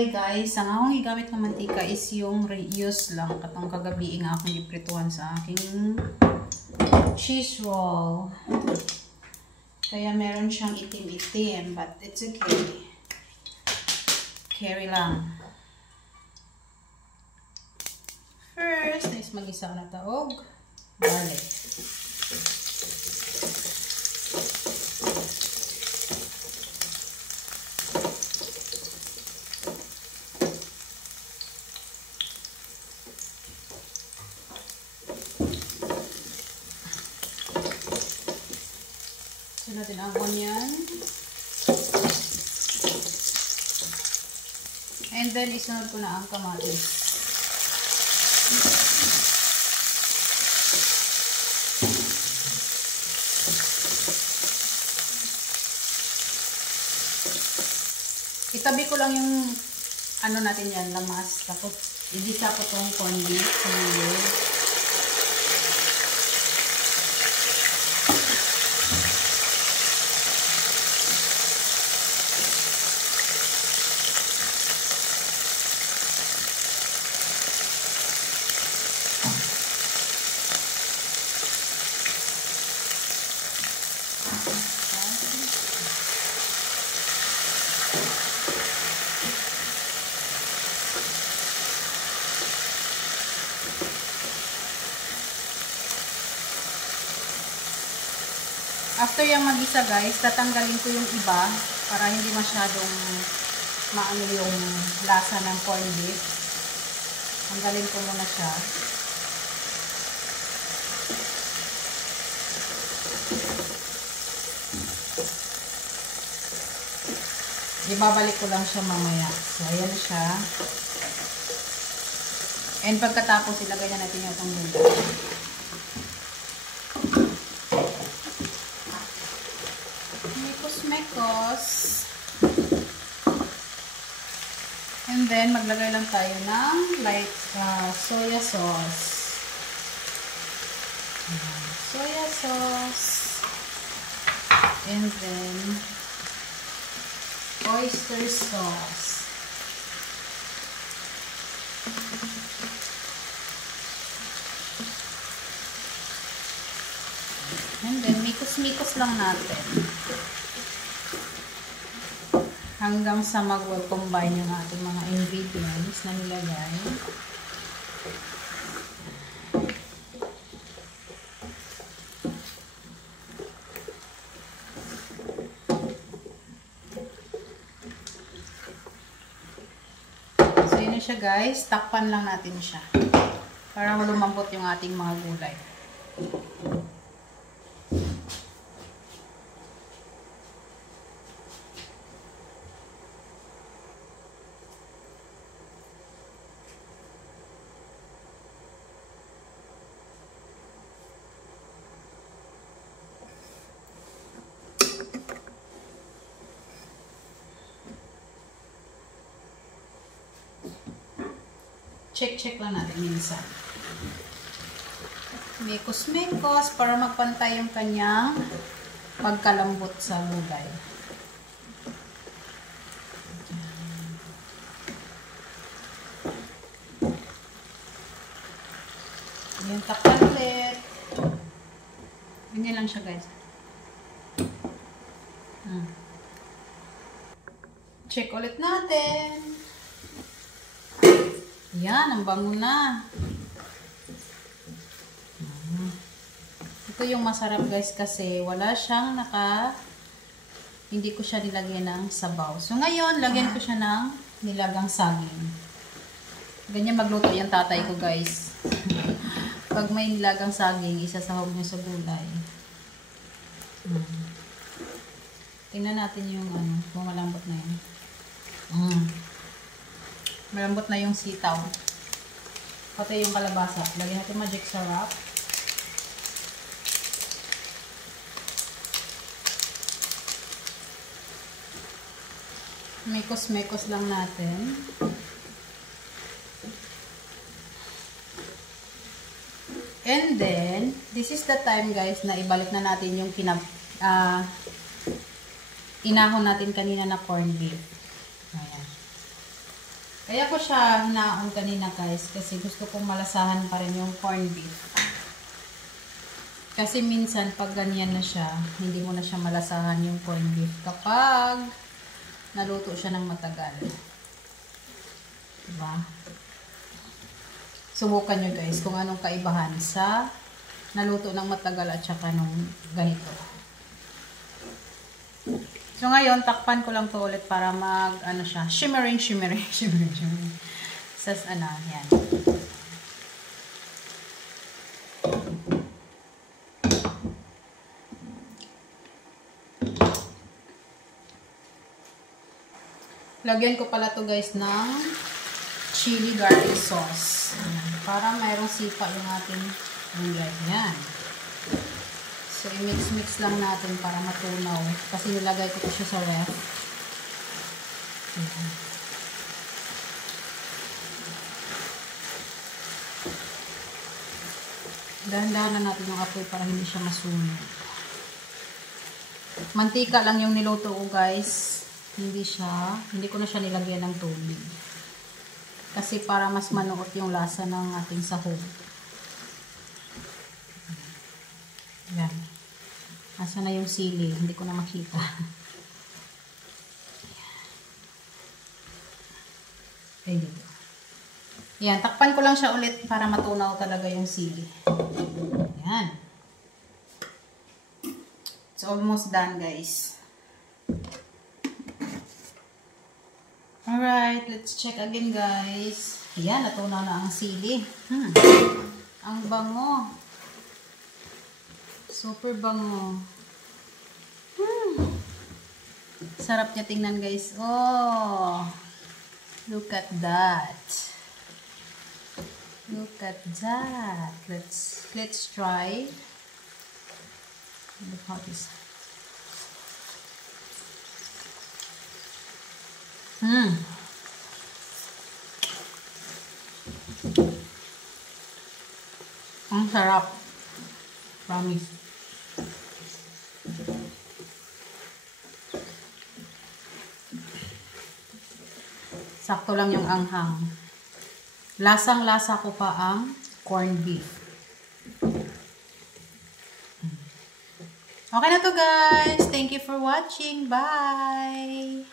way guys, ang akong igamit ng mantika is yung reuse lang. Katong kagabi nga akong iprituhan sa aking cheese roll. Kaya meron siyang itim-itim, but it's okay. Carry lang. First is mag-isa na taog. Garlic. Natin ang onion. And then, isunod ko na ang kamatis. Itabi ko lang yung ano natin yan, lamas. Tapos, igisa ko itong corn beef. After yung mag-isa guys, tatanggalin ko yung iba para hindi masyadong maano yung lasa ng corned beef. Tanggalin ko muna siya. Ibabalik ko lang siya mamaya. So, ayan siya. And pagkatapos, ilagay na natin yung itong gulay. Mekos. And then, maglagay lang tayo ng light soya sauce. Soya sauce. And then, oyster sauce. And then, mikos-mikos lang natin. Hanggang sa mag-combine yung ating mga ingredients na nilagay. So, yun na siya guys. Takpan lang natin siya. Para lumambot yung ating mga gulay. Check lang natin minsan. Mekos-mekos para magpantay yung kanyang pagkalambot sa gulay. Yung takpan ulit. Ganyan lang siya guys. Check ulit natin. Yan, ang bango na. Ito yung masarap guys kasi wala siyang hindi ko siya nilagyan ng sabaw. So ngayon, lagyan ko siya ng nilagang saging. Ganyan magluto yung tatay ko guys. Pag may nilagang saging, isasahog niyo sa gulay. Tingnan natin yung kung malambot na yun. Malambot na yung sitaw. Pati yung kalabasa. Lagyan natin magic sarap. Mekos-mekos lang natin. And then, this is the time guys na ibalik na natin yung inahon natin kanina na corned beef. Ayan. Kaya ko siya hinaon kanina guys kasi gusto kong malasahan pa rin yung corned beef. Kasi minsan pag ganyan na siya, hindi mo na siya malasahan yung corned beef kapag naluto siya ng matagal. Diba? Subukan nyo guys kung anong kaibahan sa naluto ng matagal at saka nung ganito. So ngayon, takpan ko lang to ulit para mag, ano siya, shimmering. Sas, ano, yan. Lagyan ko pala to guys ng chili garlic sauce. Ayan, para mayroong sipa yung ating gulay. Yan. So, i-mix-mix lang natin para matunaw. Kasi nilagay ko siya sa ref. Ayan. Dahan-dahan na natin yung apoy para hindi siya masunog. Mantika lang yung niluto ko guys. Hindi ko na siya nilagyan ng tubig. Kasi para mas manuot yung lasa ng ating sahog. Yan. Asa na yung sili? Hindi ko na makita. Ay, dito. Yan. Takpan ko lang siya ulit para matunaw talaga yung sili. Yan. It's almost done, guys. Alright. Let's check again, guys. Yan. Natunaw na ang sili. Ang bango. Super bango. Sarap niya tingnan guys. Oh. Look at that. Look at that. Let's try. Look how this. Ang sarap. Promise. Sakto lang yung anghang. Lasang-lasa ko pa ang corned beef. Okay na to guys. Thank you for watching. Bye!